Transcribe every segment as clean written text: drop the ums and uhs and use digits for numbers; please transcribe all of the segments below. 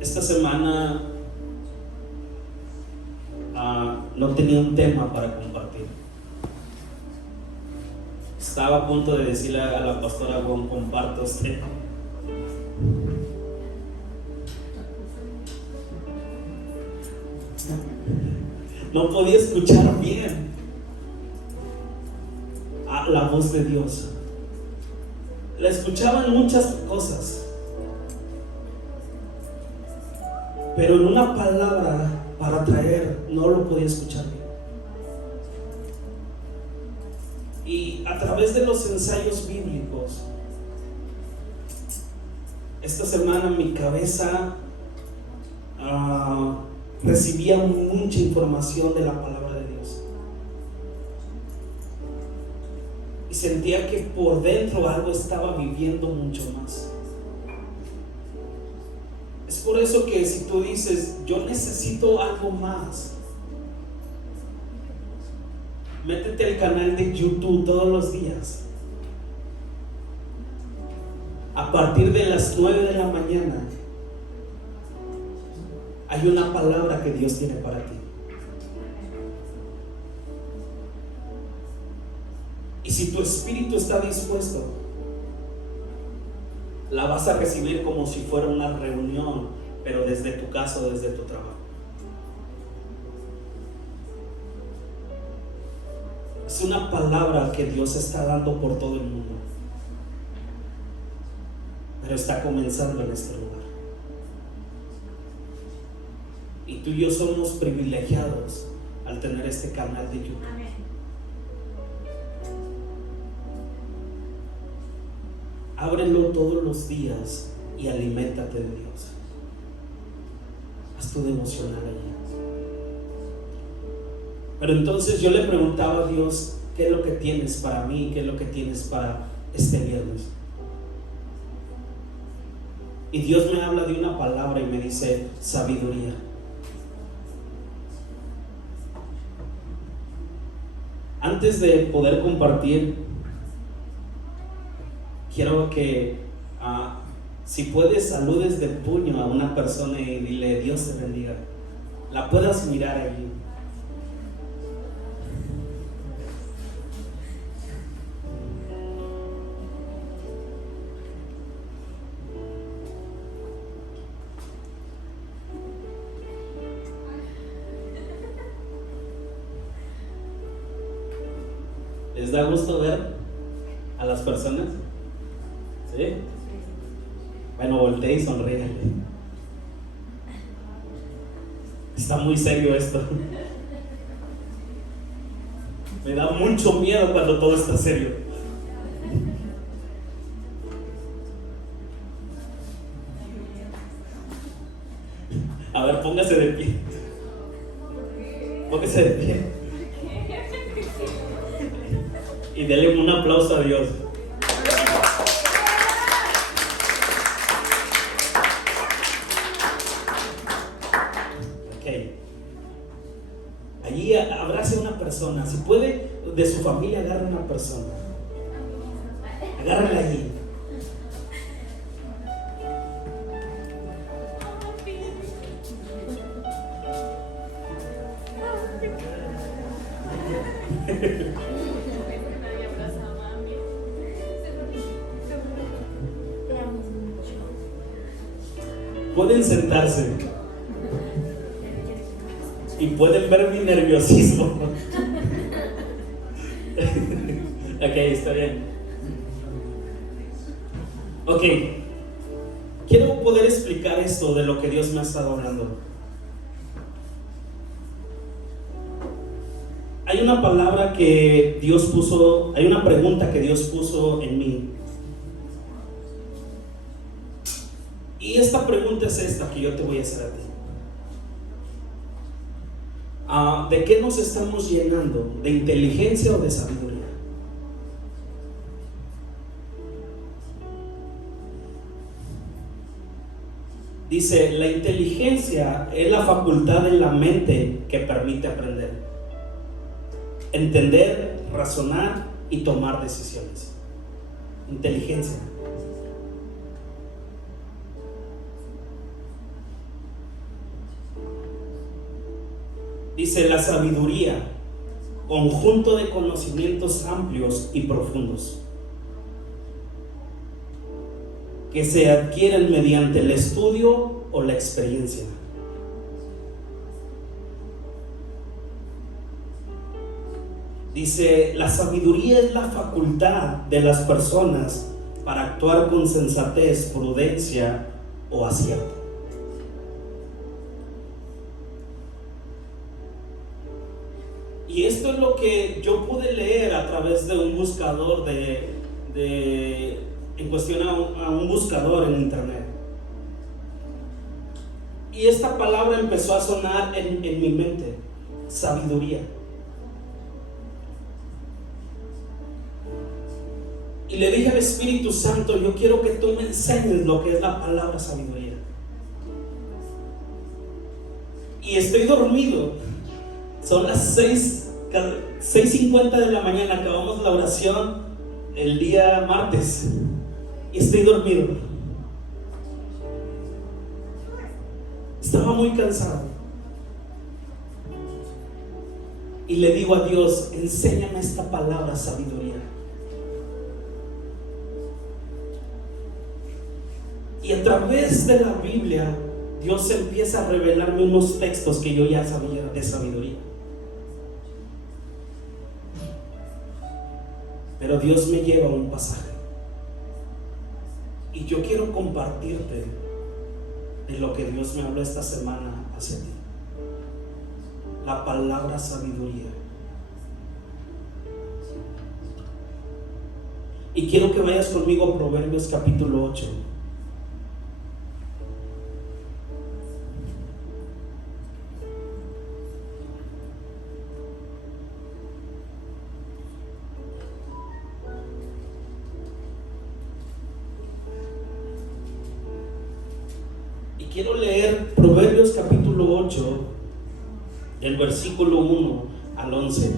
Esta semana no tenía un tema para compartir. Estaba a punto de decirle a la pastora: bueno, comparto este. No podía escuchar bien a la voz de Dios. La escuchaba en muchas cosas, pero en una palabra para traer no lo podía escuchar bien. Y a través de los ensayos bíblicos, esta semana mi cabeza recibía mucha información de la palabra de Dios, y sentía que por dentro algo estaba viviendo mucho más. Es por eso que si tú dices: yo necesito algo más, métete al canal de YouTube todos los días. A partir de las 9 de la mañana hay una palabra que Dios tiene para ti. Y si tu espíritu está dispuesto, la vas a recibir como si fuera una reunión, pero desde tu casa o desde tu trabajo. Es una palabra que Dios está dando por todo el mundo, pero está comenzando en este lugar. Y tú y yo somos privilegiados al tener este canal de YouTube. Amén. Ábrelo todos los días y aliméntate de Dios. Haz tu devocional allí. Pero entonces yo le preguntaba a Dios: ¿qué es lo que tienes para mí? ¿Qué es lo que tienes para este viernes? Y Dios me habla de una palabra y me dice: sabiduría. Antes de poder compartir, quiero que si puedes, saludes de puño a una persona y dile: Dios te bendiga. La puedas mirar allí. ¿Les da gusto ver a las personas? ¿Sí? Bueno, voltea y sonríe. Está muy serio esto. Me da mucho miedo cuando todo está serio. A ver, póngase de pie. Póngase de pie. Y denle un aplauso a Dios. Ok. Allí abrace a una persona. Si puede, de su familia, agarre a una persona. Agárrala allí. Pueden sentarse y pueden ver mi nerviosismo. Ok, está bien. Ok, quiero poder explicar esto de lo que Dios me ha estado hablando. Hay una palabra que Dios puso, hay una pregunta que Dios puso en mí. Y esta pregunta es esta que yo te voy a hacer a ti. ¿De qué nos estamos llenando? ¿De inteligencia o de sabiduría? Dice: la inteligencia es la facultad en la mente que permite aprender, entender, razonar y tomar decisiones. Inteligencia. Dice la sabiduría, conjunto de conocimientos amplios y profundos, que se adquieren mediante el estudio o la experiencia. Dice, la sabiduría es la facultad de las personas para actuar con sensatez, prudencia o acierto. Y esto es lo que yo pude leer a través de un buscador en cuestión a un buscador en internet. Y esta palabra empezó a sonar en mi mente: sabiduría. Y le dije al Espíritu Santo: yo quiero que tú me enseñes lo que es la palabra sabiduría. Y estoy dormido. Son las 6:50 de la mañana. Acabamos la oración el día martes y estoy dormido. Estaba muy cansado. Y le digo a Dios: enséñame esta palabra sabiduría. Y a través de la Biblia, Dios empieza a revelarme unos textos que yo ya sabía de sabiduría. Pero Dios me lleva a un pasaje. Y yo quiero compartirte de lo que Dios me habló esta semana hacia ti. La palabra sabiduría. Y quiero que vayas conmigo a Proverbios capítulo 8. Quiero leer Proverbios capítulo 8, del versículo 1 al 11,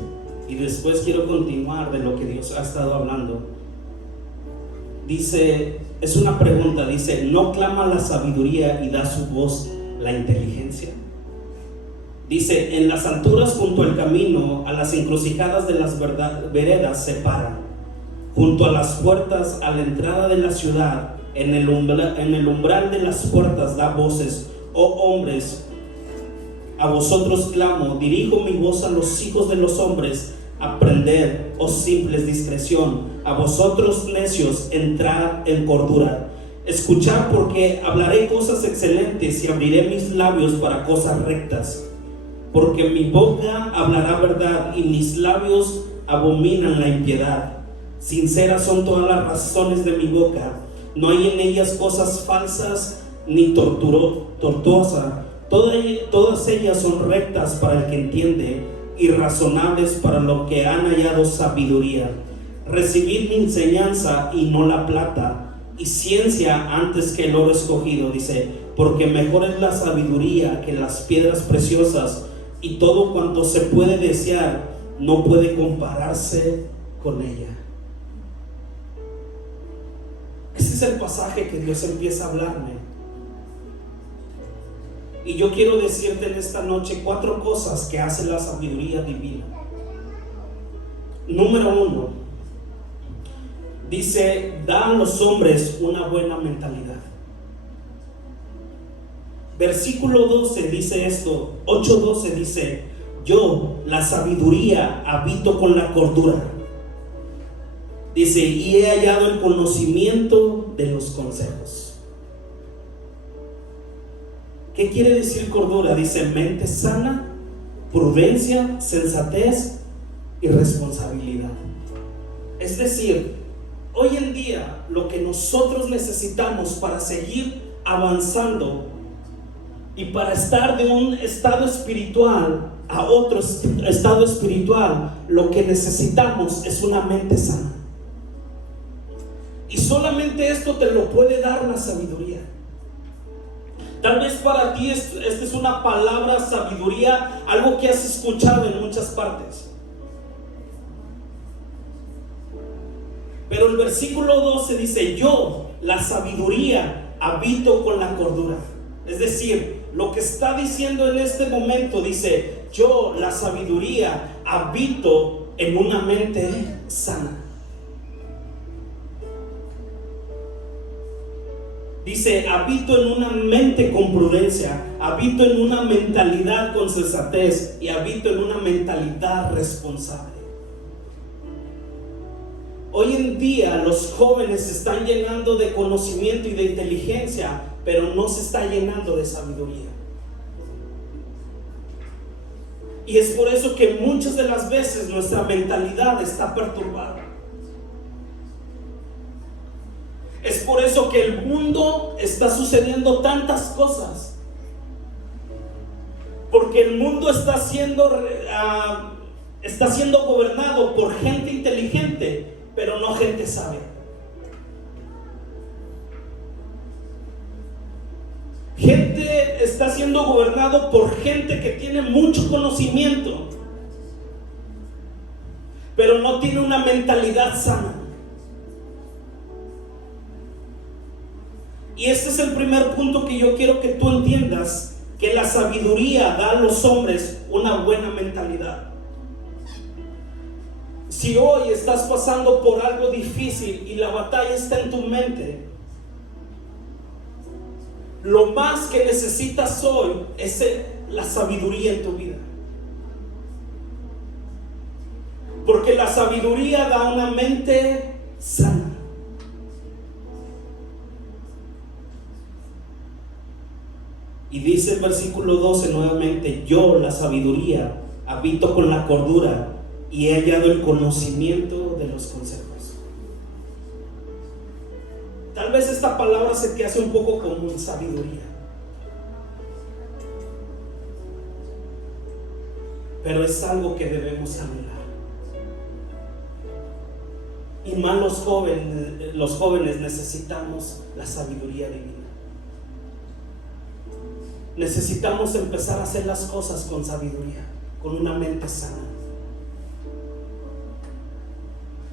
y después quiero continuar de lo que Dios ha estado hablando. Dice, es una pregunta, dice: ¿no clama la sabiduría y da su voz la inteligencia? Dice, en las alturas junto al camino, a las encrucijadas de las veredas se paran, junto a las puertas, a la entrada de la ciudad, en el umbral de las puertas da voces: oh hombres, a vosotros clamo, dirijo mi voz a los hijos de los hombres. Aprended, oh simples, discreción. A vosotros necios, entrad en cordura. Escuchad, porque hablaré cosas excelentes y abriré mis labios para cosas rectas. Porque mi boca hablará verdad y mis labios abominan la impiedad. Sinceras son todas las razones de mi boca, no hay en ellas cosas falsas ni tortuosas. Todas ellas son rectas para el que entiende y razonables para los que han hallado sabiduría. Recibid mi enseñanza y no la plata, y ciencia antes que el oro escogido. Dice, porque mejor es la sabiduría que las piedras preciosas, y todo cuanto se puede desear no puede compararse con ella. Ese es el pasaje que Dios empieza a hablarme. Y yo quiero decirte en esta noche 4 cosas que hace la sabiduría divina. Número 1, dice, da a los hombres una buena mentalidad. Versículo 12 dice esto, 8:12 dice, yo, la sabiduría, habito con la cordura. Dice, y he hallado el conocimiento de los consejos. ¿Qué quiere decir cordura? Dice, mente sana, prudencia, sensatez y responsabilidad. Es decir, hoy en día lo que nosotros necesitamos para seguir avanzando y para estar de un estado espiritual a otro estado espiritual, lo que necesitamos es una mente sana. Y solamente esto te lo puede dar la sabiduría. Tal vez para ti esta es una palabra sabiduría, algo que has escuchado en muchas partes. Pero el versículo 12 dice, yo, la sabiduría, habito con la cordura. Es decir, lo que está diciendo en este momento, dice, yo, la sabiduría, habito en una mente sana. Dice, habito en una mente con prudencia, habito en una mentalidad con sensatez y habito en una mentalidad responsable. Hoy en día los jóvenes se están llenando de conocimiento y de inteligencia, pero no se está llenando de sabiduría. Y es por eso que muchas de las veces nuestra mentalidad está perturbada. Es por eso que el mundo está sucediendo tantas cosas. Porque el mundo está siendo gobernado por gente inteligente, pero no gente sabia. Gente está siendo gobernado por gente que tiene mucho conocimiento, pero no tiene una mentalidad sana. Y este es el primer punto que yo quiero que tú entiendas, que la sabiduría da a los hombres una buena mentalidad. Si hoy estás pasando por algo difícil y la batalla está en tu mente, lo más que necesitas hoy es la sabiduría en tu vida. Porque la sabiduría da una mente sana. Y dice el versículo 12 nuevamente: yo, la sabiduría, habito con la cordura y he hallado el conocimiento de los consejos. Tal vez esta palabra se te hace un poco común, sabiduría, pero es algo que debemos anhelar. Y más los jóvenes necesitamos la sabiduría divina. Necesitamos empezar a hacer las cosas con sabiduría, con una mente sana.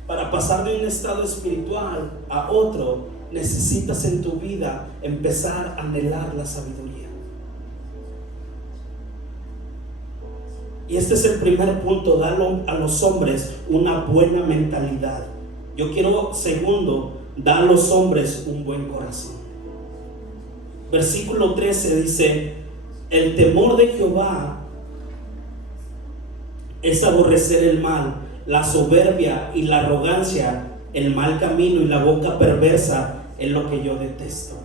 Para pasar de un estado espiritual a otro, necesitas en tu vida empezar a anhelar la sabiduría. Y este es el primer punto: darle a los hombres una buena mentalidad. Yo quiero, segundo, dar a los hombres un buen corazón. Versículo 13 dice: el temor de Jehová es aborrecer el mal, la soberbia y la arrogancia, el mal camino y la boca perversa es lo que yo detesto.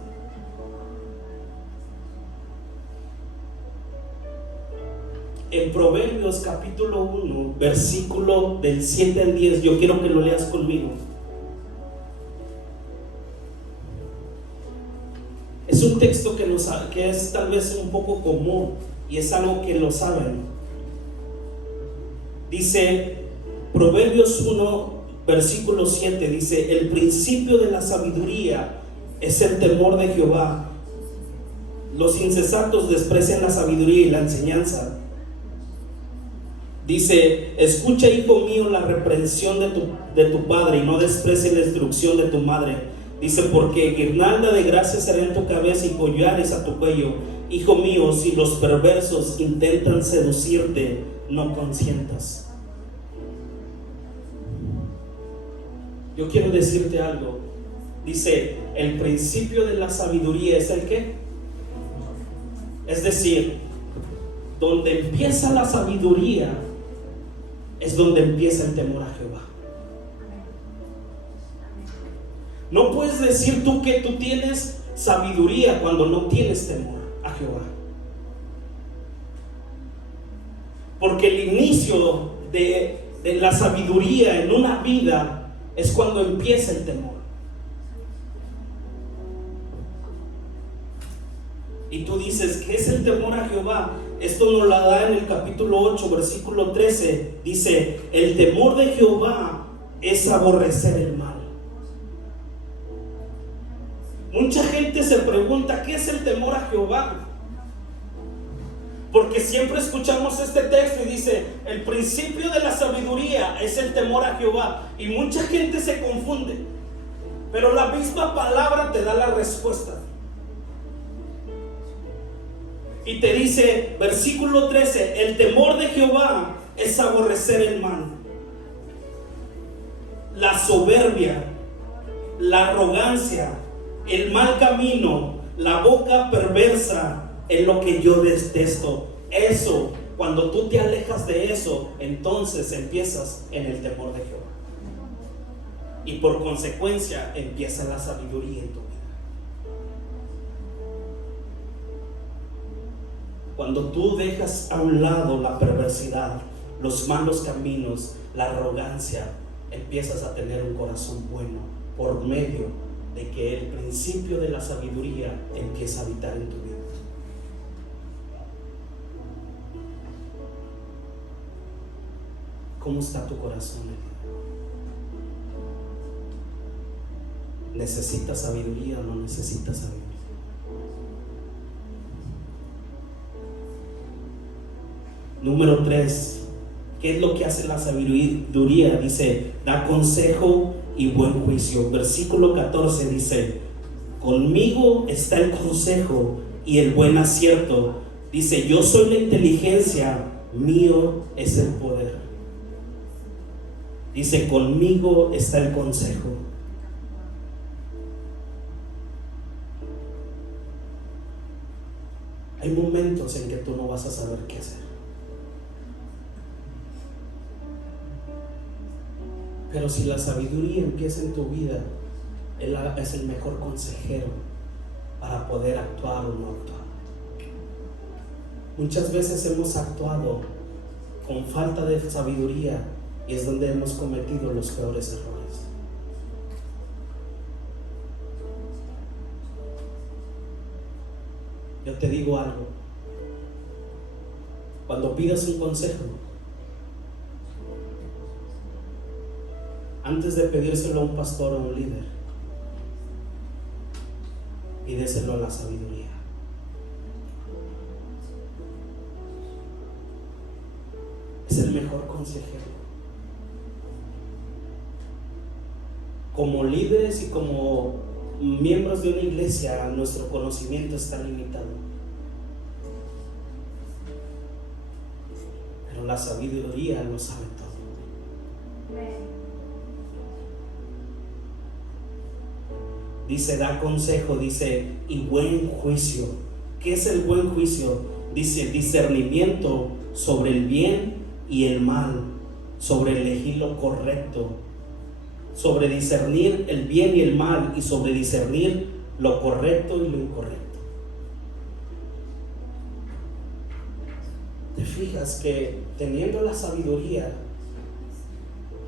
En Proverbios capítulo 1, versículo del 7 al 10, yo quiero que lo leas conmigo. Es un texto que es tal vez un poco común y es algo que lo saben. Dice Proverbios 1, versículo 7, dice: el principio de la sabiduría es el temor de Jehová. Los insensatos desprecian la sabiduría y la enseñanza. Dice: escucha, hijo mío, la reprensión de tu padre, y no desprecies la instrucción de tu madre. Dice: porque guirnalda de gracia será en tu cabeza y collares a tu cuello. Hijo mío, si los perversos intentan seducirte, no consientas. Yo quiero decirte algo. Dice: el principio de la sabiduría es el ¿qué? Es decir, donde empieza la sabiduría es donde empieza el temor a Jehová. No puedes decir tú que tú tienes sabiduría cuando no tienes temor a Jehová. Porque el inicio de la sabiduría en una vida es cuando empieza el temor. Y tú dices: ¿qué es el temor a Jehová? Esto nos la da en el capítulo 8, versículo 13. Dice: el temor de Jehová es aborrecer el mal. Mucha gente se pregunta: ¿qué es el temor a Jehová? Porque siempre escuchamos este texto y dice: el principio de la sabiduría es el temor a Jehová. Y mucha gente se confunde, pero la misma palabra te da la respuesta. Y te dice, versículo 13, el temor de Jehová es aborrecer el mal, la soberbia, la arrogancia, el mal camino, la boca perversa es lo que yo detesto. Eso, cuando tú te alejas de eso, entonces empiezas en el temor de Jehová. Y por consecuencia empieza la sabiduría en tu vida. Cuando tú dejas a un lado la perversidad, los malos caminos, la arrogancia, empiezas a tener un corazón bueno por medio de que el principio de la sabiduría empieza a habitar en tu vida. ¿Cómo está tu corazón? ¿Necesitas sabiduría o no necesitas sabiduría? Número 3. ¿Qué es lo que hace la sabiduría? Dice, da consejo y buen juicio. Versículo 14 dice, conmigo está el consejo y el buen acierto. Dice, yo soy la inteligencia, mío es el poder. Dice, conmigo está el consejo. Hay momentos en que tú no vas a saber qué hacer. Pero si la sabiduría empieza en tu vida, Él es el mejor consejero para poder actuar o no actuar. Muchas veces hemos actuado con falta de sabiduría y es donde hemos cometido los peores errores. Yo te digo algo. Cuando pidas un consejo, antes de pedírselo a un pastor o a un líder, pídeselo a la sabiduría. Es el mejor consejero. Como líderes y como miembros de una iglesia, nuestro conocimiento está limitado. Pero la sabiduría lo sabe todo. Dice, da consejo, dice, y buen juicio. ¿Qué es el buen juicio? Dice, discernimiento sobre el bien y el mal, sobre elegir lo correcto, sobre discernir el bien y el mal, y sobre discernir lo correcto y lo incorrecto. Te fijas que teniendo la sabiduría,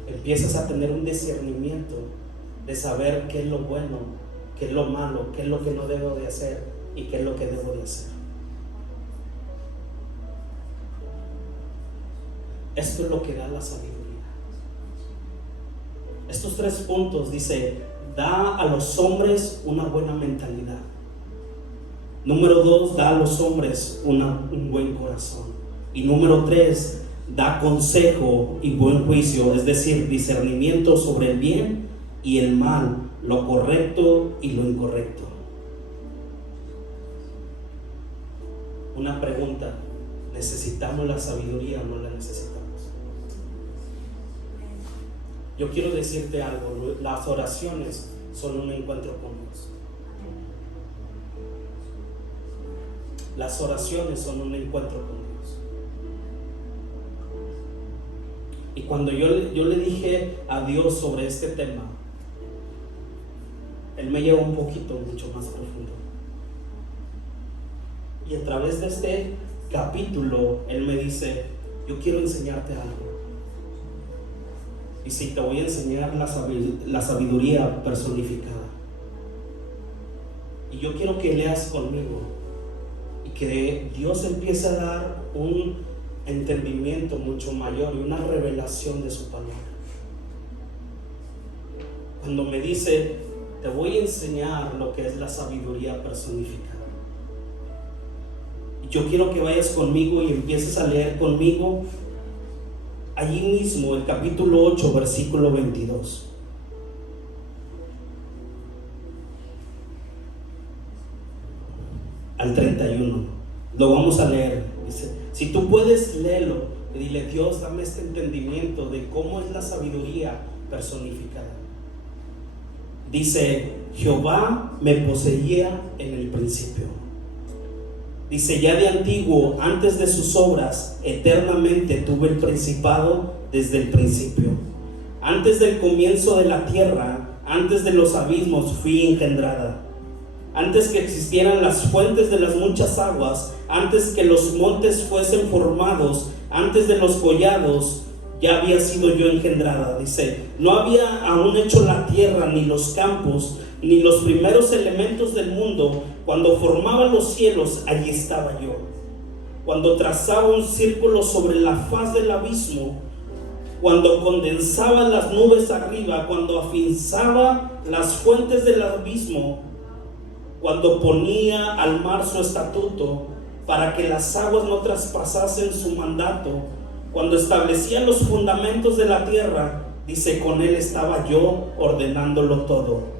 empiezas a tener un discernimiento de saber qué es lo bueno, qué es lo malo, qué es lo que no debo de hacer y qué es lo que debo de hacer. Esto es lo que da la sabiduría. Estos 3 puntos, dice, da a los hombres una buena mentalidad. Número 2, da a los hombres un buen corazón. Y número 3, da consejo y buen juicio, es decir, discernimiento sobre el bien y el mal, lo correcto y lo incorrecto. Una pregunta: ¿necesitamos la sabiduría o no la necesitamos? Yo quiero decirte algo: las oraciones son un encuentro con Dios. Las oraciones son un encuentro con Dios. Y cuando yo le dije a Dios sobre este tema, Él me llevó un poquito mucho más profundo. Y a través de este capítulo, Él me dice: yo quiero enseñarte algo. Y sí, te voy a enseñar la sabiduría personificada. Y yo quiero que leas conmigo y que Dios empiece a dar un entendimiento mucho mayor y una revelación de su palabra. Cuando me dice: te voy a enseñar lo que es la sabiduría personificada, y yo quiero que vayas conmigo y empieces a leer conmigo allí mismo el capítulo 8, versículo 22 al 31. Lo vamos a leer. Dice, si tú puedes léelo, dile: Dios, dame este entendimiento de cómo es la sabiduría personificada. Dice: Jehová me poseía en el principio. Dice: ya de antiguo, antes de sus obras, eternamente tuve el principado desde el principio. Antes del comienzo de la tierra, antes de los abismos fui engendrada. Antes que existieran las fuentes de las muchas aguas, antes que los montes fuesen formados, antes de los collados, ya había sido yo engendrada. Dice: no había aún hecho la tierra, ni los campos, ni los primeros elementos del mundo. Cuando formaba los cielos, allí estaba yo. Cuando trazaba un círculo sobre la faz del abismo, cuando condensaba las nubes arriba, cuando afianzaba las fuentes del abismo, cuando ponía al mar su estatuto, para que las aguas no traspasasen su mandato, cuando establecía los fundamentos de la tierra, dice: con él estaba yo ordenándolo todo.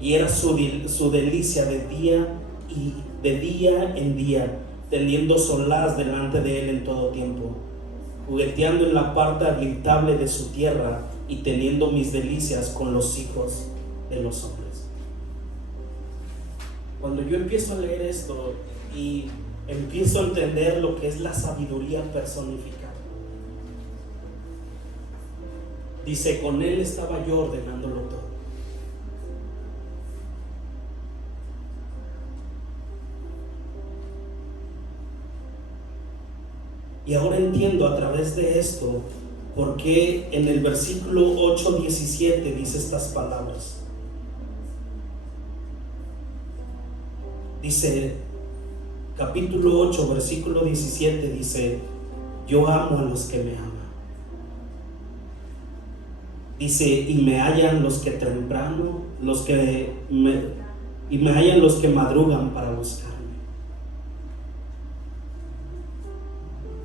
Y era su delicia de día en día, teniendo solaz delante de él en todo tiempo, jugueteando en la parte habitable de su tierra y teniendo mis delicias con los hijos de los hombres. Cuando yo empiezo a leer esto y empiezo a entender lo que es la sabiduría personificada, dice: con él estaba yo ordenándolo todo. Y ahora entiendo a través de esto por qué en el versículo 8:17 dice estas palabras. Dice, capítulo 8, versículo 17, dice: yo amo a los que me aman. Dice: y me hallan los que temprano, y me hallan los que madrugan para buscarme.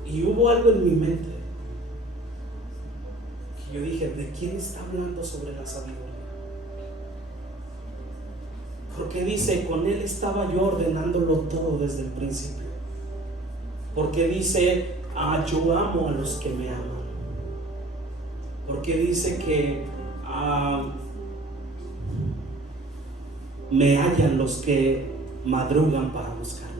Y hubo algo en mi mente que yo dije: ¿de quién está hablando sobre la sabiduría? Porque dice: con él estaba yo ordenándolo todo desde el principio. Porque dice: yo amo a los que me aman. Porque dice que me hallan los que madrugan para buscarme.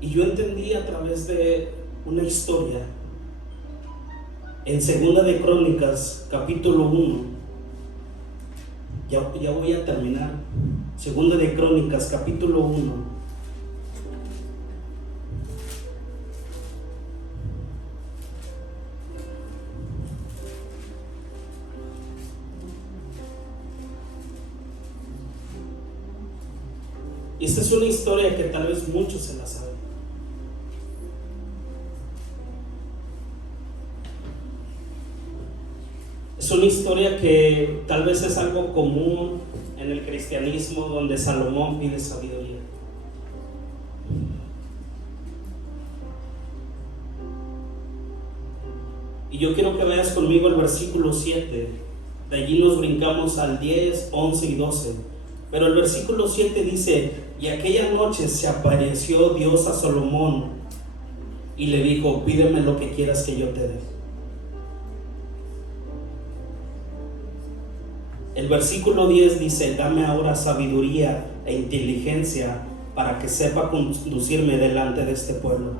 Y yo entendí a través de una historia en Segunda de Crónicas, capítulo 1. Ya voy a terminar. Segunda de Crónicas, capítulo 1. Y esta es una historia que tal vez muchos se la saben. Es una historia que tal vez es algo común en el cristianismo, donde Salomón pide sabiduría. Y yo quiero que veas conmigo el versículo 7. De allí nos brincamos al 10, 11 y 12. Pero el versículo 7 dice: y aquella noche se apareció Dios a Salomón y le dijo: pídeme lo que quieras que yo te dé. El versículo 10 dice: dame ahora sabiduría e inteligencia para que sepa conducirme delante de este pueblo.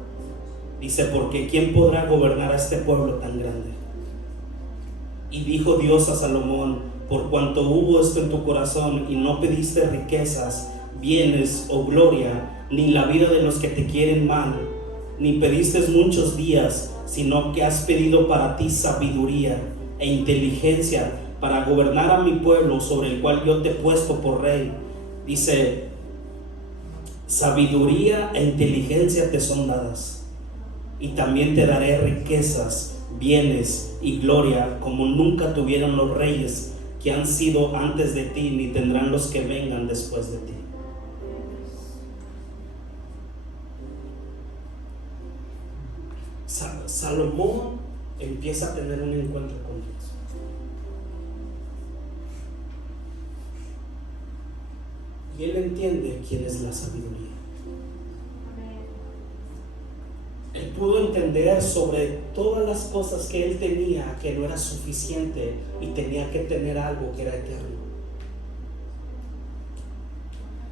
Dice: porque ¿quién podrá gobernar a este pueblo tan grande? Y dijo Dios a Salomón: por cuanto hubo esto en tu corazón y no pediste riquezas, bienes o gloria, ni la vida de los que te quieren mal, ni pediste muchos días, sino que has pedido para ti sabiduría e inteligencia para gobernar a mi pueblo sobre el cual yo te he puesto por rey. Dice: sabiduría e inteligencia te son dadas, y también te daré riquezas, bienes y gloria como nunca tuvieron los reyes que han sido antes de ti, ni tendrán los que vengan después de ti. Salomón empieza a tener un encuentro con Dios. Y él entiende quién es la sabiduría. Él pudo entender sobre todas las cosas que él tenía, que no era suficiente y tenía que tener algo que era eterno.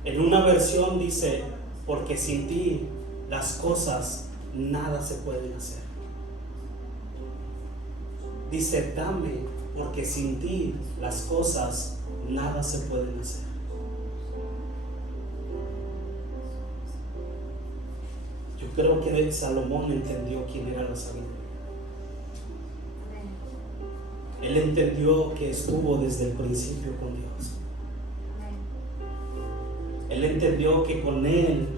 En una versión dice, porque sin ti las cosas nada se pueden hacer. Dice, dame, porque sin ti las cosas nada se pueden hacer. Yo creo que Salomón entendió quién era la sabiduría. Él entendió que estuvo desde el principio con Dios. Él entendió que con él,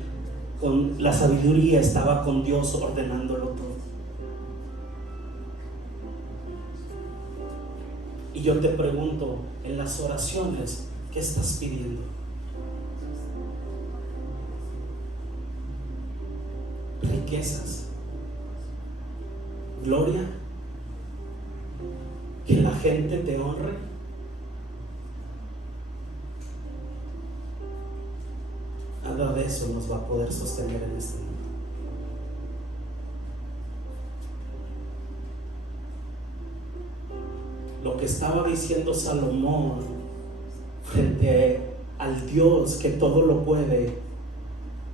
con la sabiduría, estaba con Dios ordenándolo todo. Y yo te pregunto, en las oraciones, ¿qué estás pidiendo? Riquezas, gloria, que la gente te honre. Nada de eso nos va a poder sostener en este mundo. Lo que estaba diciendo Salomón frente al Dios que todo lo puede,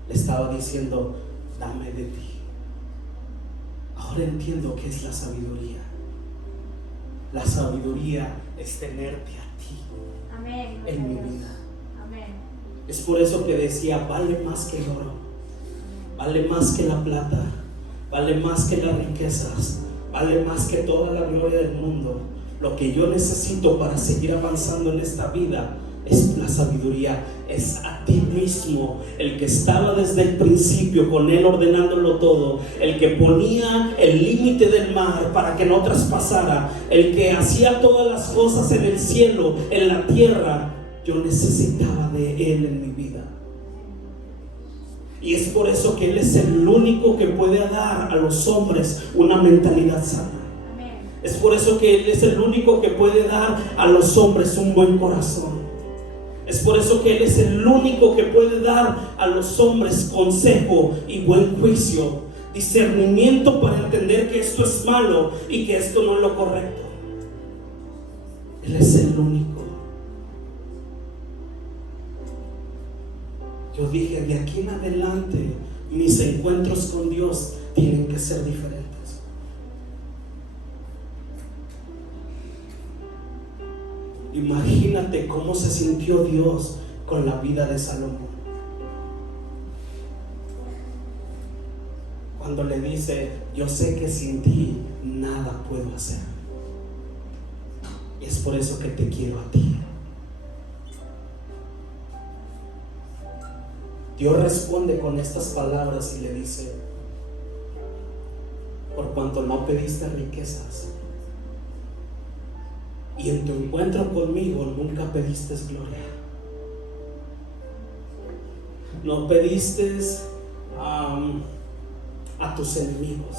le estaba diciendo, dame de ti. Ahora entiendo qué es la sabiduría. La sabiduría es tenerte a ti. Amén. En mi vida. Amén. Es por eso que decía, vale más que el oro, vale más que la plata, vale más que las riquezas, vale más que toda la gloria del mundo. Lo que yo necesito para seguir avanzando en esta vida es la sabiduría, es a ti mismo, el que estaba desde el principio con él ordenándolo todo, el que ponía el límite del mar para que no traspasara, el que hacía todas las cosas en el cielo, en la tierra. Yo necesitaba de él en mi vida. Y es por eso que él es el único que puede dar a los hombres una mentalidad sana. Es por eso que él es el único que puede dar a los hombres un buen corazón. Es por eso que él es el único que puede dar a los hombres consejo y buen juicio, discernimiento para entender que esto es malo y que esto no es lo correcto. Él es el único. Yo dije, de aquí en adelante mis encuentros con Dios tienen que ser diferentes. Imagínate cómo se sintió Dios con la vida de Salomón. Cuando le dice, yo sé que sin ti nada puedo hacer. Y es por eso que te quiero a ti. Dios responde con estas palabras y le dice, por cuanto no pediste riquezas y en tu encuentro conmigo nunca pediste gloria, no pediste a tus enemigos,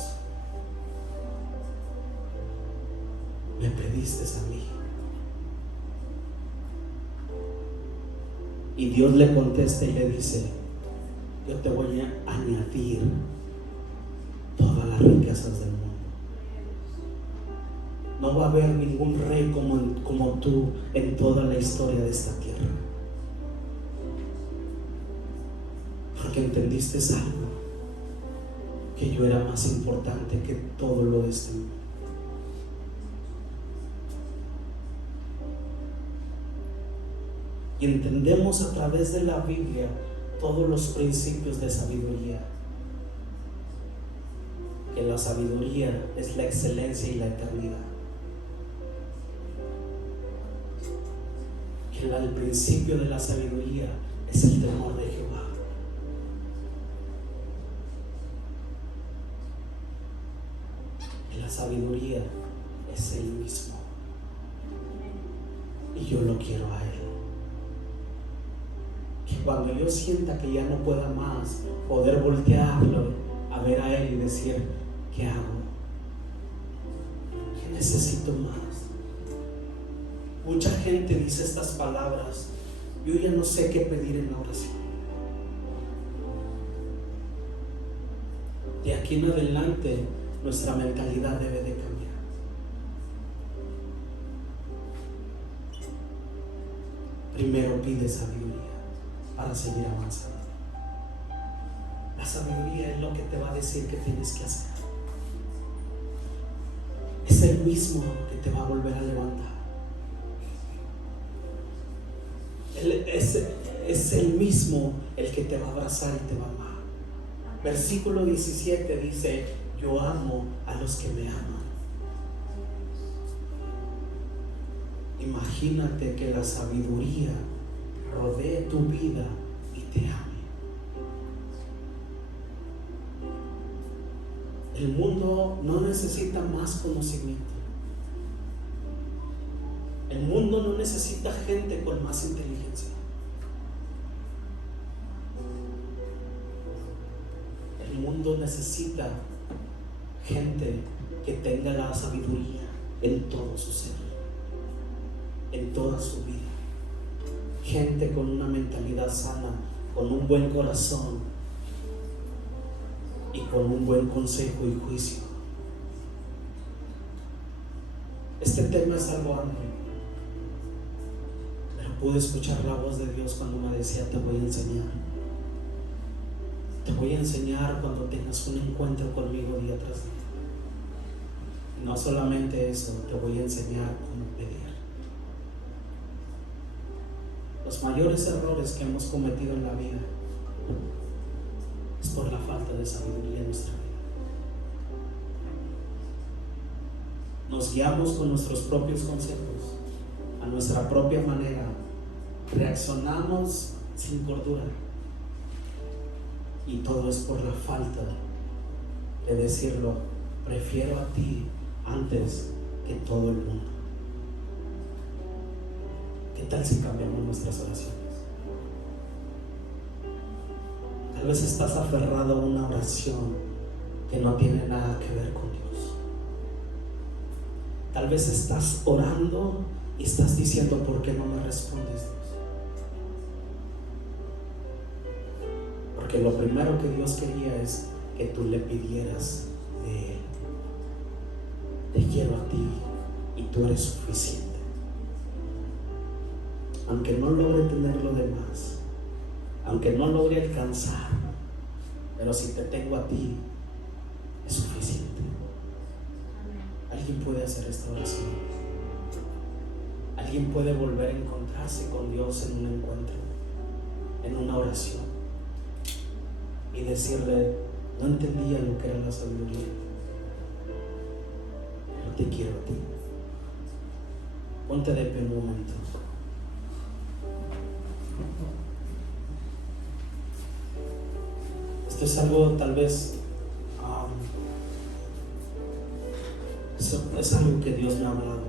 me pediste a mí. Y Dios le contesta y le dice, yo te voy a añadir todas las riquezas del mundo. No va a haber ningún rey como tú en toda la historia de esta tierra. Porque entendiste algo, que yo era más importante que todo lo de este mundo. Y entendemos a través de la Biblia todos los principios de sabiduría. Que la sabiduría es la excelencia y la eternidad. Que el principio de la sabiduría es el temor de Jehová. Que la sabiduría es Él mismo. Y yo lo quiero a Él. Que cuando yo sienta que ya no pueda más, poder voltearlo a ver a Él y decir, ¿qué hago? ¿Qué necesito más? Mucha gente dice estas palabras, yo ya no sé qué pedir en la oración. De aquí en adelante nuestra mentalidad debe de cambiar. Primero pide sabiduría para seguir avanzando. La sabiduría es lo que te va a decir que tienes que hacer. Es el mismo que te va a volver a levantar. Es el mismo el que te va a abrazar y te va a amar. Versículo 17 dice: yo amo a los que me aman. Imagínate que la sabiduría rodee tu vida y te ame. El mundo no necesita más conocimiento. El mundo no necesita gente con más inteligencia. El mundo necesita gente que tenga la sabiduría en todo su ser, en toda su vida. Gente con una mentalidad sana, con un buen corazón y con un buen consejo y juicio. Este tema es algo amplio, pero pude escuchar la voz de Dios cuando me decía: te voy a enseñar. Te voy a enseñar cuando tengas un encuentro conmigo día tras día. Y no solamente eso, te voy a enseñar cómo pedir. Los mayores errores que hemos cometido en la vida es por la falta de sabiduría en nuestra vida. Nos guiamos con nuestros propios consejos, a nuestra propia manera. Reaccionamos sin cordura. Y todo es por la falta de decirlo: prefiero a ti antes que todo el mundo. ¿Qué tal si cambiamos nuestras oraciones? Tal vez estás aferrado a una oración que no tiene nada que ver con Dios. Tal vez estás orando y estás diciendo: ¿por qué no me respondes, Dios? Porque lo primero que Dios quería es que tú le pidieras de Él. Te quiero a ti y tú eres suficiente. Aunque no logre tener lo demás, aunque no logre alcanzar, pero si te tengo a ti, es suficiente. Alguien puede hacer esta oración. Alguien puede volver a encontrarse con Dios en un encuentro, en una oración, y decirle: no entendía lo que era la sabiduría, pero te quiero a ti. Ponte de pie un momento. Esto es algo, tal vez, es algo que Dios me ha hablado.